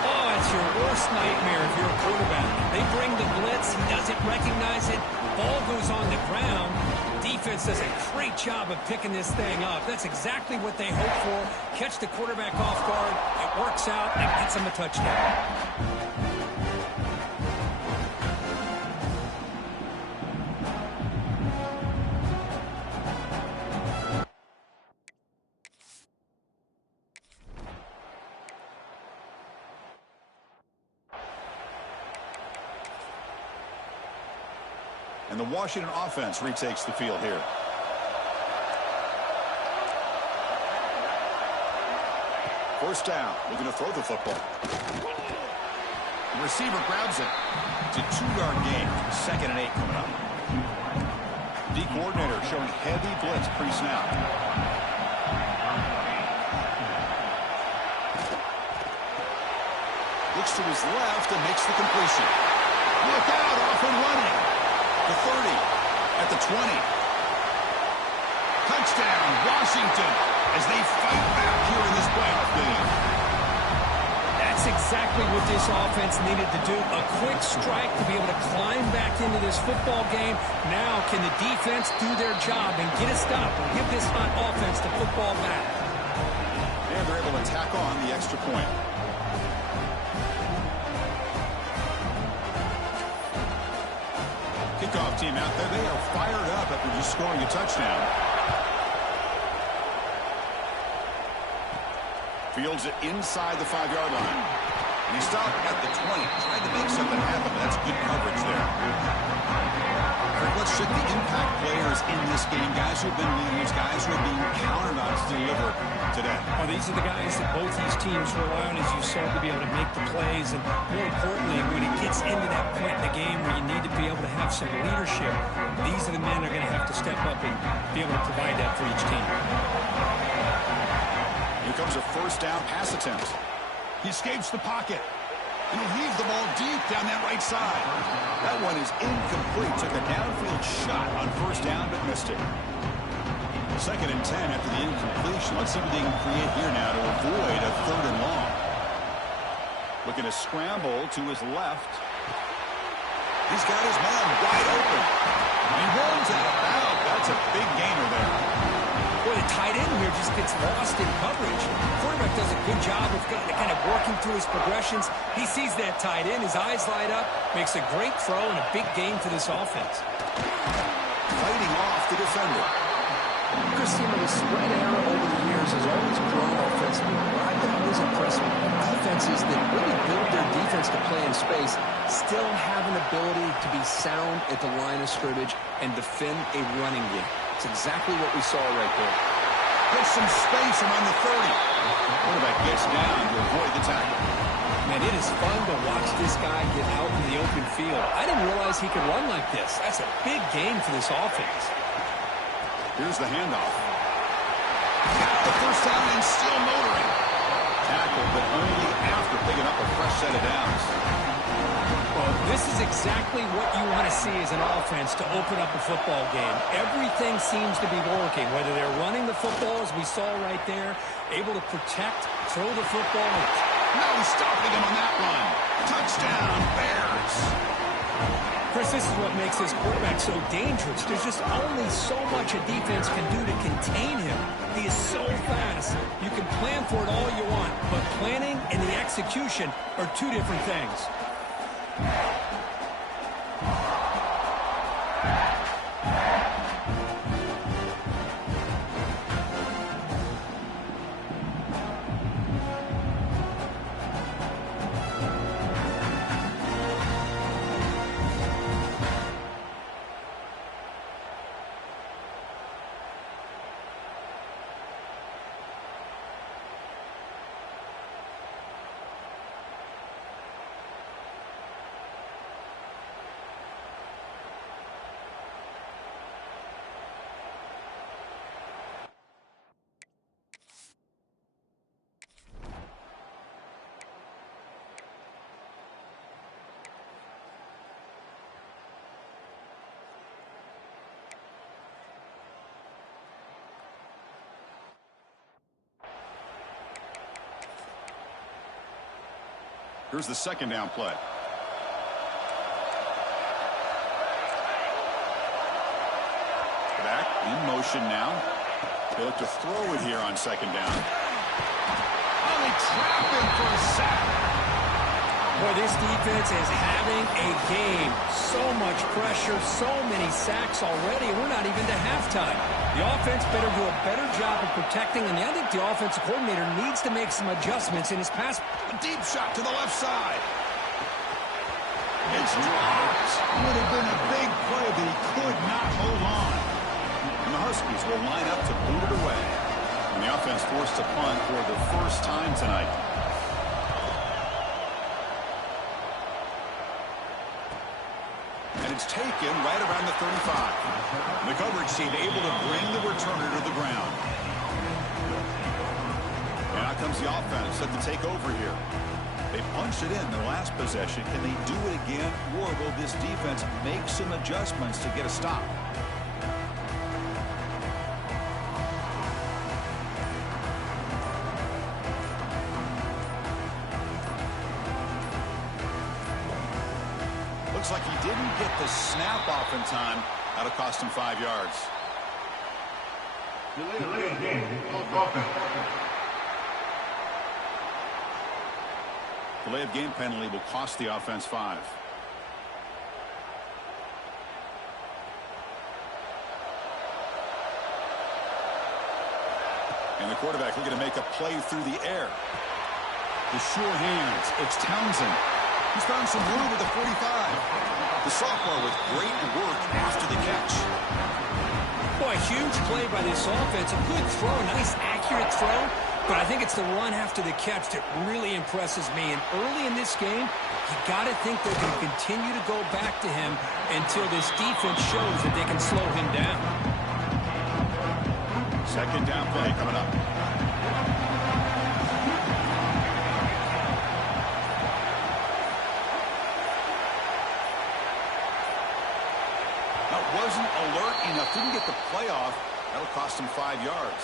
Oh, it's your worst nightmare if you're a quarterback. They bring the blitz. He doesn't recognize it. Ball goes on the ground. Defense does a great job of picking this thing up. That's exactly what they hope for. Catch the quarterback off guard. It works out and gets him a touchdown. And the Washington offense retakes the field here. First down, looking to throw the football. The receiver grabs it. It's a 2-yard gain. 2nd and 8 coming up. D coordinator showing heavy blitz pre-snap. Looks to his left and makes the completion. Look out, off and running. The 30, at the 20. Touchdown, Washington, as they fight back here in this playoff game. That's exactly what this offense needed to do. A quick strike to be able to climb back into this football game. Now can the defense do their job and get a stop and give this hot offense the football back? And they're able to tack on the extra point. Kickoff team out there. They are fired up after just scoring a touchdown. Fields it inside the 5-yard line. And he stopped at the 20. Tried to make something happen, but that's good coverage there. Let's check the impact players in this game. Guys who have been leaders, guys who are being counted on to deliver today. Oh, these are the guys that both these teams rely on, as you saw, to be able to make the plays. And more importantly, when it gets into that point in the game where you need to be able to have some leadership, these are the men that are going to have to step up and be able to provide that for each team. Here comes a first down pass attempt. He escapes the pocket. And he'll heave the ball deep down that right side. That one is incomplete. Took a downfield shot on first down, but missed it. 2nd and 10 after the incompletion. Let's see what they can create here now to avoid a 3rd and long. Looking to scramble to his left. He's got his man wide open. He runs out of bounds. That's a big gainer there. Boy, the tight end here just gets lost in coverage. The quarterback does a good job of kind of working through his progressions. He sees that tight end. His eyes light up. Makes a great throw and a big gain for this offense. Fighting off the defender. Chris, the spread era over the years has always grown offensively. What I've been always impressed with defenses that really build their defense to play in space still have an ability to be sound at the line of scrimmage and defend a running game. It's exactly what we saw right there. Gets some space around the 30. Quarterback gets down to avoid the tackle. Man, it is fun to watch this guy get out in the open field. I didn't realize he could run like this. That's a big gain for this offense. Here's the handoff. Got the first down and still motoring. Tackle, but only after picking up a fresh set of downs. Well, this is exactly what you want to see as an offense to open up a football game. Everything seems to be working, whether they're running the football, as we saw right there, able to protect, throw the football. No stopping him on that one. Touchdown, Bears. Chris, this is what makes this quarterback so dangerous. There's just only so much a defense can do to contain him. He is so fast. You can plan for it all you want, but planning and the execution are two different things. Here's the 2nd down play. Back in motion now. They look to throw it here on 2nd down. Oh, they trap him for a sack. Boy, this defense is having a game. So much pressure, so many sacks already. We're not even to halftime. The offense better do a better job of protecting, and I think the offensive coordinator needs to make some adjustments in his pass. A deep shot to the left side. It's dropped. Would have been a big play, but he could not hold on. And the Huskies will line up to boot it away. And the offense forced to punt for the first time tonight. And it's taken right around the 35. And the coverage team able to bring the returner to the ground. And out comes the offense set to take over here. They punched it in their last possession. Can they do it again, or will this defense make some adjustments to get a stop? Looks like he didn't get the snap off in time. That'll cost him 5 yards. Delay game. Offense. Delay of game penalty will cost the offense 5. And the quarterback looking to make a play through the air. The sure hands. It's Townsend. He's found some room at the 45. The sophomore with great work after the catch. Boy, huge play by this offense. A good throw, a nice accurate throw. But I think it's the run after the catch that really impresses me. And early in this game, you got to think they're going to continue to go back to him until this defense shows that they can slow him down. 2nd down play coming up. Wasn't alert enough, didn't get the play off, That'll cost him 5 yards.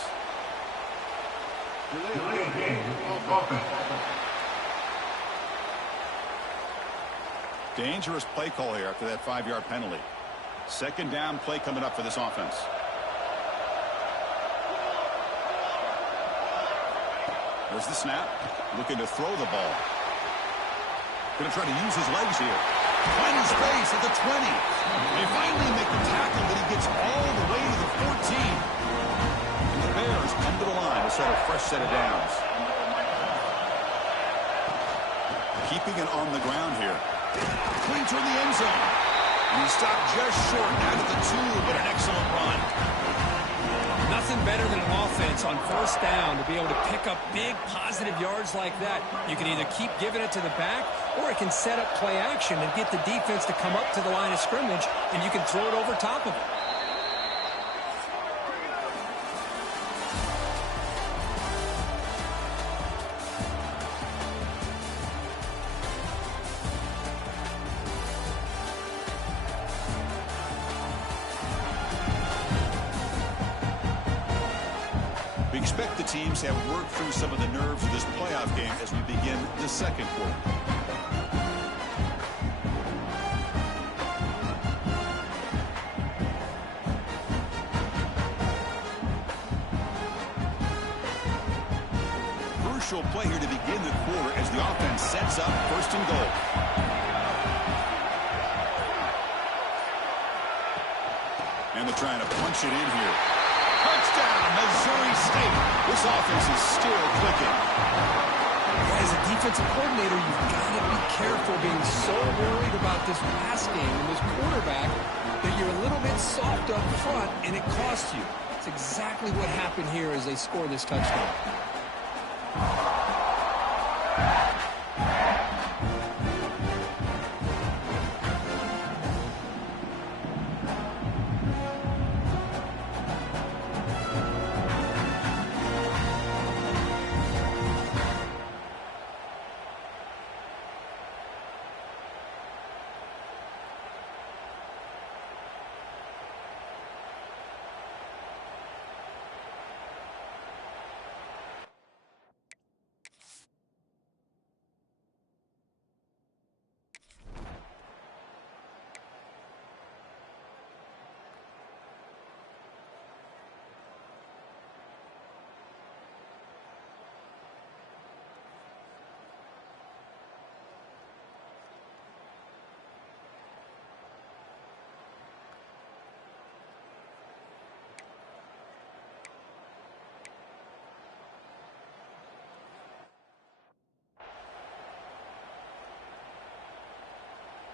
Delay of game. Offense. Dangerous play call here after that 5-yard penalty. Second down play coming up for this offense. There's the snap. Looking to throw the ball. Going to try to use his legs here. Finding space at the 20. They finally make the tackle, but he gets all the way to the 14. And the Bears come to the line to set a fresh set of downs. Keeping it on the ground here. Clean toward the end zone. And he stopped just short out of the 2, but an excellent run. Nothing better than an offense on first down to be able to pick up big positive yards like that. You can either keep giving it to the back, or it can set up play action and get the defense to come up to the line of scrimmage, and you can throw it over top of it. We expect the teams to have worked through some of the nerves of this playoff game as we begin the second quarter. Crucial play here to begin the quarter as the offense sets up first and goal. And they're trying to punch it in here. Touchdown, Missouri State. This offense is still clicking. As a defensive coordinator, you've got to be careful being so worried about this pass game and this quarterback that you're a little bit soft up front, and it costs you. It's exactly what happened here as they score this touchdown.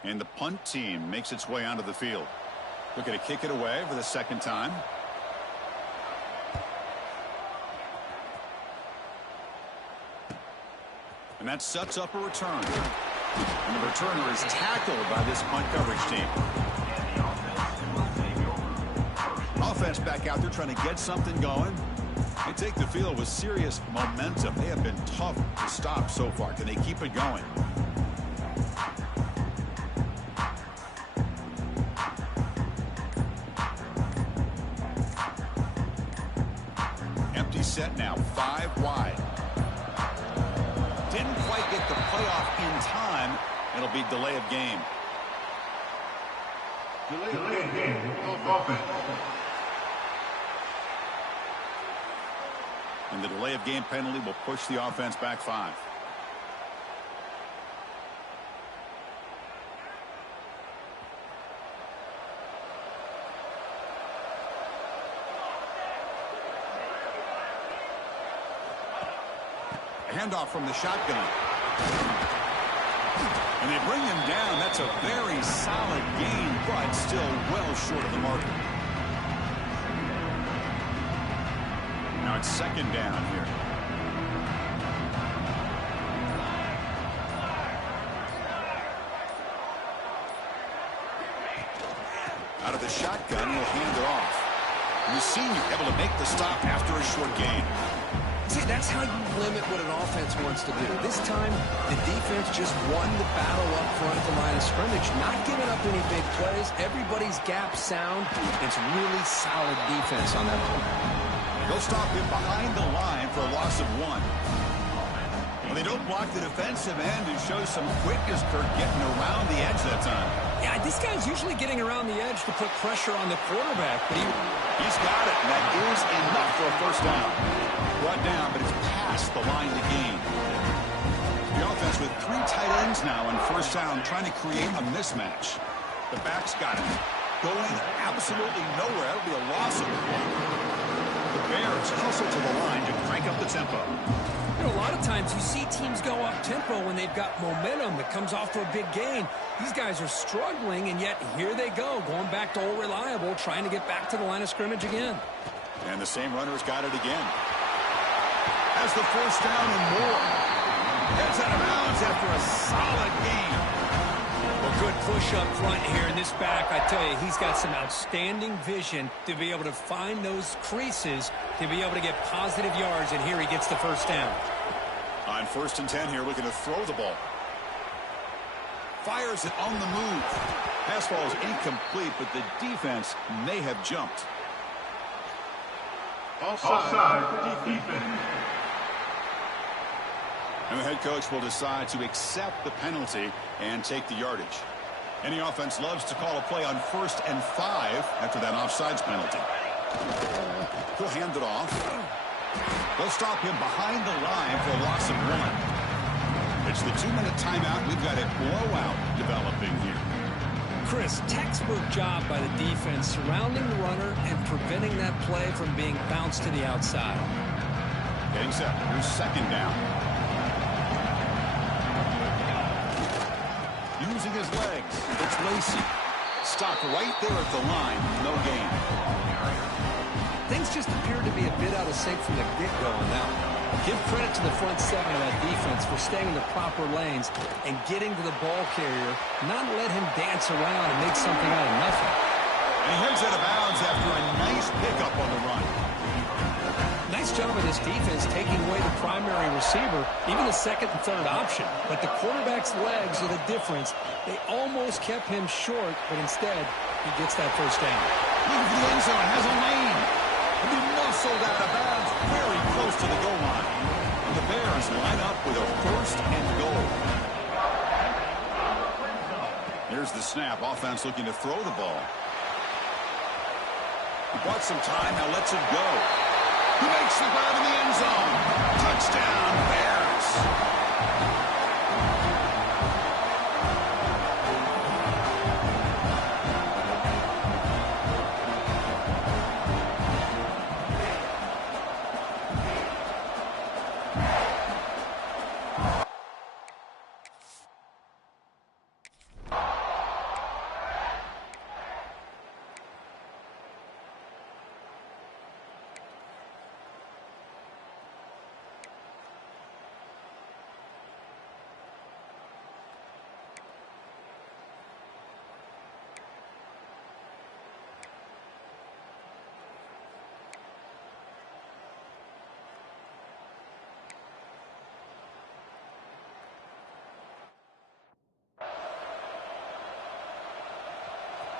And the punt team makes its way onto the field. Looking to kick it away for the second time. And that sets up a return. And the returner is tackled by this punt coverage team. Offense back out there trying to get something going. They take the field with serious momentum. They have been tough to stop so far. Can they keep it going? Empty set now, 5 wide. Didn't quite get the playoff in time. It'll be delay of game. Delay of game. Offense. And the delay of game penalty will push the offense back 5. Handoff from the shotgun. And they bring him down. That's a very solid gain, but still well short of the marker. Now it's second down here. Out of the shotgun, he'll hand it off. You've seen him able to make the stop after a short gain. See, that's how you limit what an offense wants to do. This time, the defense just won the battle up front at the line of scrimmage, not giving up any big plays. Everybody's gap sound. It's really solid defense on that play. They'll stop him behind the line for a loss of 1. Well, they don't block the defensive end and show some quickness, Kirk, getting around the edge that time. Yeah, this guy's usually getting around the edge to put pressure on the quarterback, but he's got it, and that is enough for a first down. Brought down, but it's past the line to gain. The offense with 3 tight ends now on first down, trying to create a mismatch. The back's got it. Going absolutely nowhere. That'll be a loss of 1. The Bears hustle to the line to crank up the tempo. You know, a lot of times you see teams go up tempo when they've got momentum that comes off to a big gain. These guys are struggling, and yet here they go, going back to old reliable, trying to get back to the line of scrimmage again. And the same runner's got it again. Has the first down and more. Heads out of bounds after a solid gain. A good push up front here in this back. I tell you, he's got some outstanding vision to be able to find those creases, to be able to get positive yards, and here he gets the first down. On 1st and 10 here, looking to throw the ball. Fires it on the move. Pass ball is incomplete, but the defense may have jumped. Offside defense. And the head coach will decide to accept the penalty and take the yardage. Any offense loves to call a play on 1st and 5 after that offsides penalty. He'll hand it off. They'll stop him behind the line for a loss of 1. It's the 2-minute timeout. We've got a blowout developing here. Chris, textbook job by the defense surrounding the runner and preventing that play from being bounced to the outside. Getting set. Here's 2nd down. Using his legs. It's Lacey. Stopped right there at the line. No gain. Things just appeared to be a bit out of sync from the get-go on that one. Give credit to the front 7 of that defense for staying in the proper lanes and getting to the ball carrier, not let him dance around and make something out of nothing. And he heads out of bounds after a nice pickup on the run. Nice job of this defense taking away the primary receiver, even the 2nd and 3rd option. But the quarterback's legs are the difference. They almost kept him short, but instead, he gets that first down. Looking for the end zone, has a lane. He'll be muscled out of bounds, very close to the goal line. And the Bears line up with a 1st and goal. Here's the snap. Offense looking to throw the ball. He bought some time, now lets it go. He makes the grab in the end zone. Touchdown, Bears.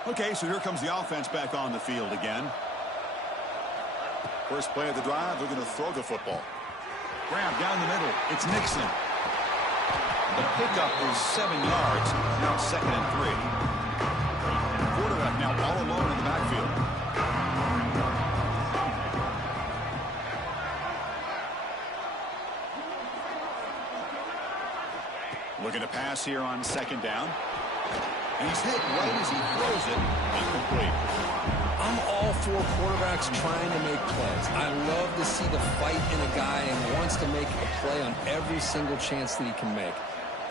Okay, so here comes the offense back on the field again. First play of the drive, they're going to throw the football. Grab down the middle. It's Nixon. The pickup is 7 yards. Now it's 2nd and 3. Quarterback now all alone in the backfield. Looking to pass here on 2nd down. And he's hit right as he throws it. Incomplete. I'm all for quarterbacks trying to make plays. I love to see the fight in a guy and wants to make a play on every single chance that he can make.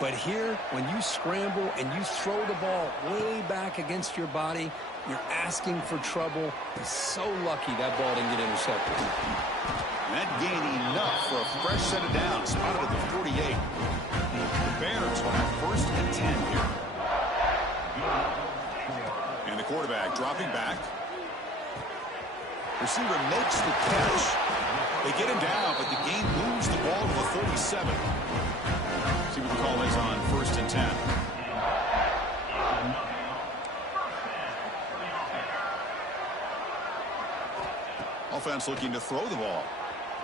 But here, when you scramble and you throw the ball way back against your body, you're asking for trouble. He's so lucky that ball didn't get intercepted. That gain enough for a fresh set of downs. Spotted at the 48. The Bears will have 1st and 10 here. And the quarterback dropping back. Receiver makes the catch. They get him down, but the game moves the ball to the 37. See what the call is on 1st and 10. Offense looking to throw the ball.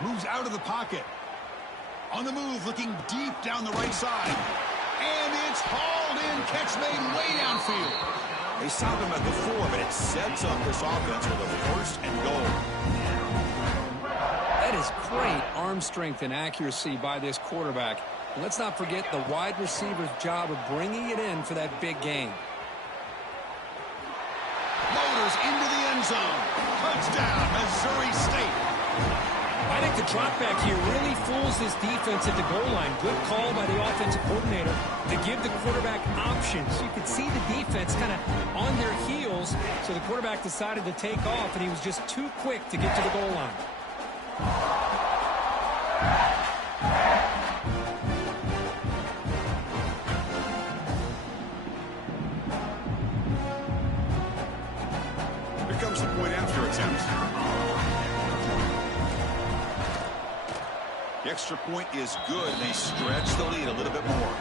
Moves out of the pocket. On the move, looking deep down the right side. And it's hauled in. Catch made way downfield. They stop him at the 4, but it sets up this offense with a 1st and goal. That is great arm strength and accuracy by this quarterback. And let's not forget the wide receiver's job of bringing it in for that big game. Motors into the end zone. Touchdown, Missouri State. I think the drop back here really fools this defense at the goal line. Good call by the offensive coordinator to give the quarterback options. You could see the defense kind of on their heels, so the quarterback decided to take off, and he was just too quick to get to the goal line. Here comes the point after attempt. The extra point is good, and they stretch the lead a little bit more.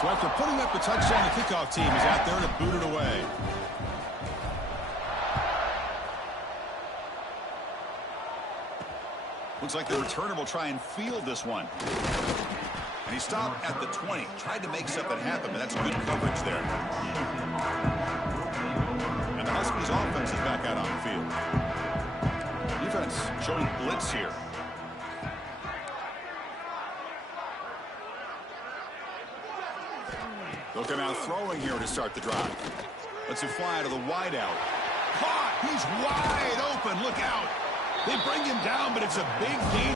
So after putting up the touchdown, the kickoff team is out there to boot it away. Looks like the returner will try and field this one. And he stopped at the 20. Tried to make something happen, but that's good coverage there. And the Huskies offense is back out on the field. Defense showing blitz here. They'll come out throwing here to start the drive. Let's it fly to the wide out. Caught! He's wide open. Look out! They bring him down, but it's a big gain.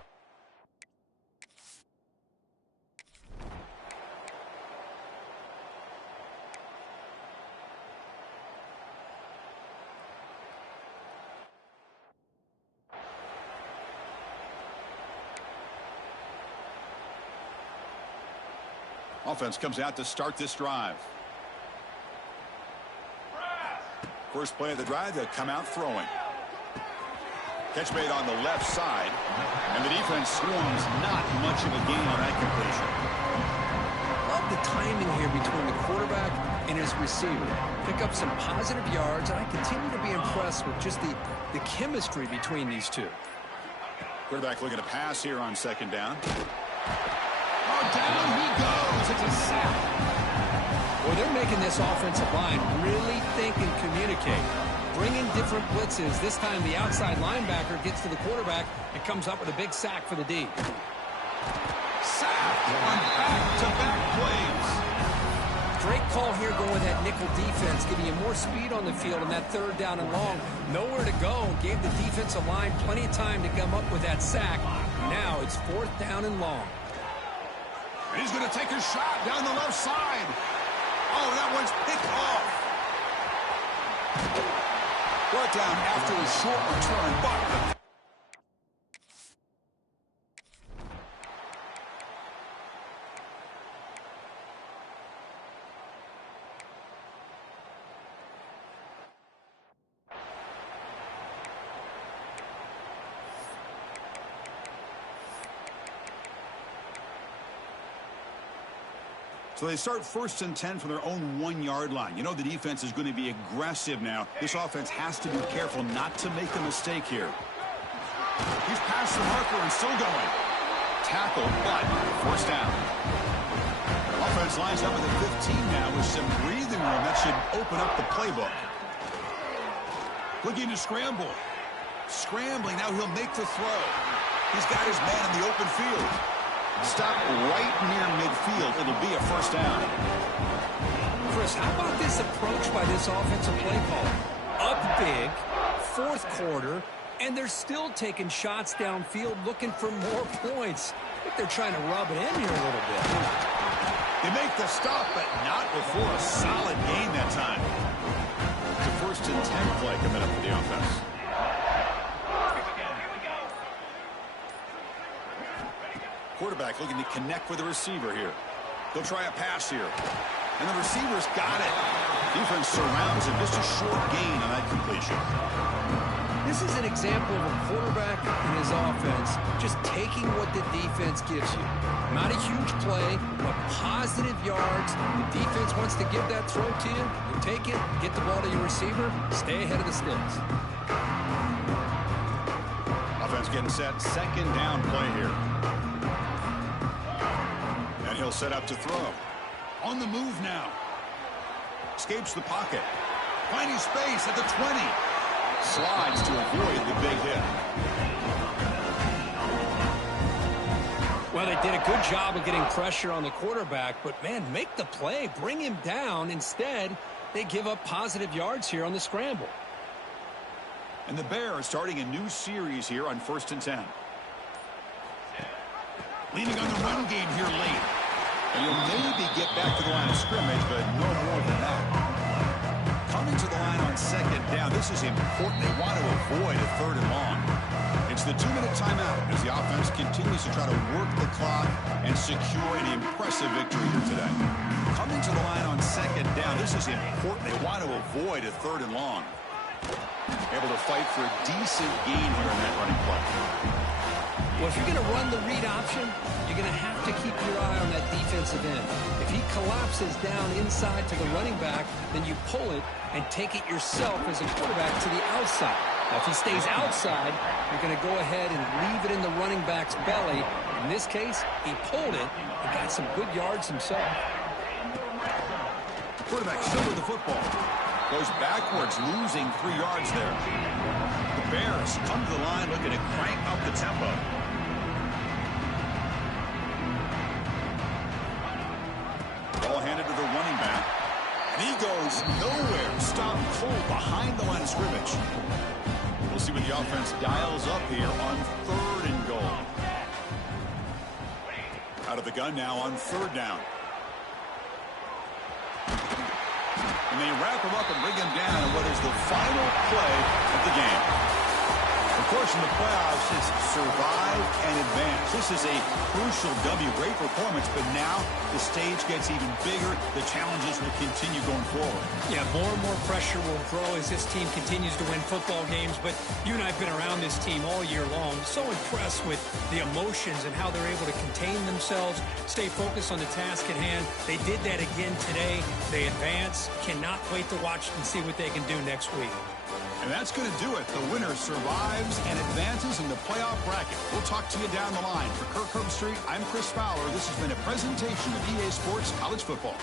Offense comes out to start this drive. First play of the drive, they'll come out throwing. Catch made on the left side, and the defense swarms. Not much of a gain on that completion. Love the timing here between the quarterback and his receiver. Pick up some positive yards, and I continue to be impressed with just the chemistry between these two. Quarterback looking to pass here on 2nd down. Oh, down he goes. It's a sack. Well, they're making this offensive line really think and communicate. Bringing different blitzes. This time the outside linebacker gets to the quarterback and comes up with a big sack for the D. Sack on back-to-back plays. Great call here going with that nickel defense, giving you more speed on the field on that 3rd down and long. Nowhere to go. Gave the defensive line plenty of time to come up with that sack. Now it's 4th down and long. He's going to take a shot down the left side. Oh, that one's picked off. Brought down after a short return, but so they start 1st and 10 from their own 1-yard line. You know the defense is going to be aggressive now. This offense has to be careful not to make a mistake here. He's past the marker and still going. Tackle, but 1st down. Offense lines up at the 15 now with some breathing room. That should open up the playbook. Looking to scramble. Scrambling, now he'll make the throw. He's got his man in the open field. Stop right near midfield. It'll be a 1st down. Chris, how about this approach by this offensive play caller? Up big, 4th quarter, and they're still taking shots downfield looking for more points. I think they're trying to rub it in here a little bit. They make the stop, but not before a solid gain that time. It's a 1st and 10 play coming up for the offense. quarterback looking to connect with the receiver here. He'll try a pass here. And the receiver's got it. Defense surrounds him. Just a short gain on that completion. This is an example of a quarterback and his offense just taking what the defense gives you. Not a huge play, but positive yards. The defense wants to give that throw to you. You take it, get the ball to your receiver, stay ahead of the sticks. Offense getting set. Second down play here. And he'll set up to throw. On the move now. Escapes the pocket. Finding space at the 20. Slides to avoid the big hit. Well, they did a good job of getting pressure on the quarterback, but, man, make the play. Bring him down. Instead, they give up positive yards here on the scramble. And the Bears starting a new series here on 1st and 10. Leaning on the run game here late. And you'll maybe get back to the line of scrimmage, but no more than that. Coming to the line on second down. This is important. They want to avoid a 3rd and long. It's the 2-minute timeout as the offense continues to try to work the clock and secure an impressive victory here today. Coming to the line on second down. This is important. They want to avoid a 3rd and long. Able to fight for a decent gain here in that running play. Well, if you're going to run the read option, you're going to have to keep your eye on that defensive end. If he collapses down inside to the running back, then you pull it and take it yourself as a quarterback to the outside. Now, if he stays outside, you're going to go ahead and leave it in the running back's belly. In this case, he pulled it and got some good yards himself. Quarterback still with the football. Goes backwards, losing 3 yards there. The Bears come to the line looking to crank up the tempo. Ball handed to the running back. And he goes nowhere. Stopped cold behind the line of scrimmage. We'll see what the offense dials up here on 3rd and goal. Out of the gun now on 3rd down. And they wrap him up and bring him down in what is the final play of the game. Of course, in the playoffs, it's survive and advance. This is a crucial W. Great performance, but now the stage gets even bigger. The challenges will continue going forward. Yeah, more and more pressure will grow as this team continues to win football games. But you and I have been around this team all year long. So impressed with the emotions and how they're able to contain themselves, stay focused on the task at hand. They did that again today. They advance. Cannot wait to watch and see what they can do next week. And that's going to do it. The winner survives and advances in the playoff bracket. We'll talk to you down the line. For Kirk Herbstreit, I'm Chris Fowler. This has been a presentation of EA Sports College Football.